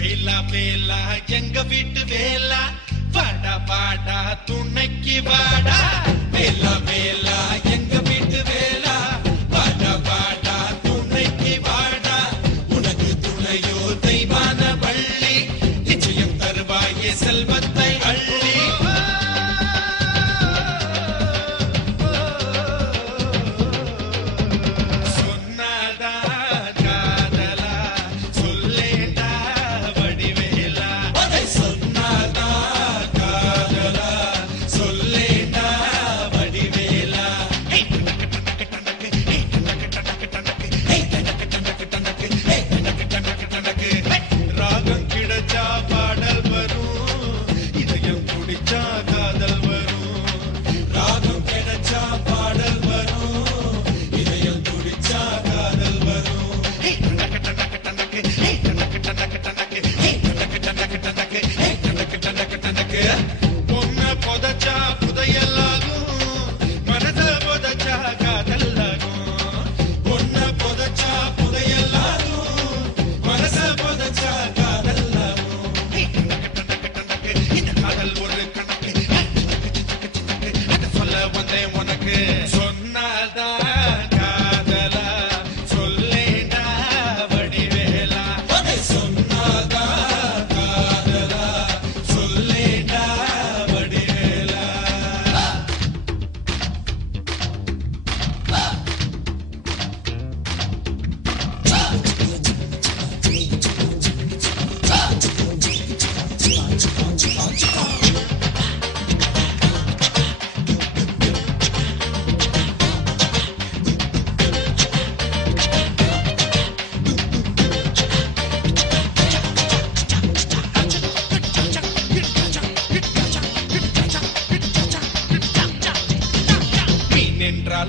வேலா வேலா எங்க வீட்டு வேலா வாடா வாடா துணைக்கு வாடா வேலா வேலா எங்க வீட்டு வேலா வாடா வாடா துணைக்கு வாடா உனக்கு துணையோ தெய்வான வள்ளி நிச்சயம் தருவாயே செல்வத்தை அள்ளி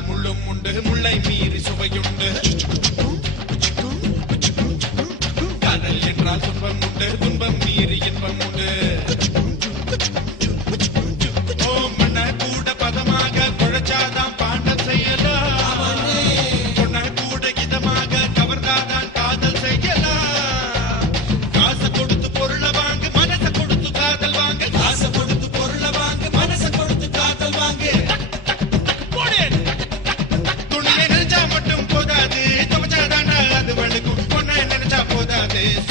முள்ளும் உண்டு முல்லை மீறி சுவையுண்டு காதல் என்றால் துன்பம் உண்டு துன்பம் மீறி இன்பம் உண்டு ஓ மன்ன கூட பதமாக குழைச்சாதான் பாண்டம் செய்யலாம் பொன்ன கூட இதமாக கவர்ந்தாதான் காதல் செய்யலாம் காசை கொடுத்து பொருளை வாங்கு மனசை கொடுத்து காதல் வாங்க காசை கொடுத்து பொருளை வாங்கு மனசை கொடுத்து காதல் வாங்க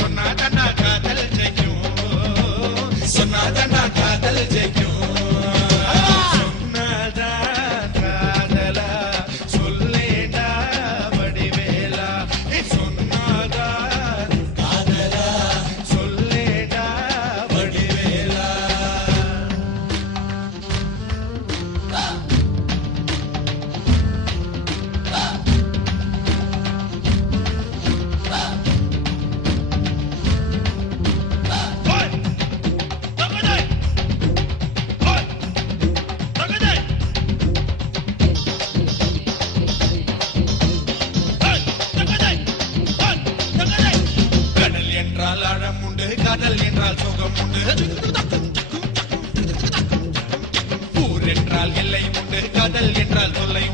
சொன்னாதன்னா காதல் ஜெயிக்கும் சொன்னாதன்னா காதல் ஜெயிக்கும் சொன்னாதா காதலா சொல்லேடா வடிவேலா சொன்னாதா காதலா சொல்லேடா வடிவேலா ஆழம் உண்டு காதல் என்றால் சுகம் உண்டு ஊர் என்றால் எல்லை உண்டு காதல் என்றால் தொல்லை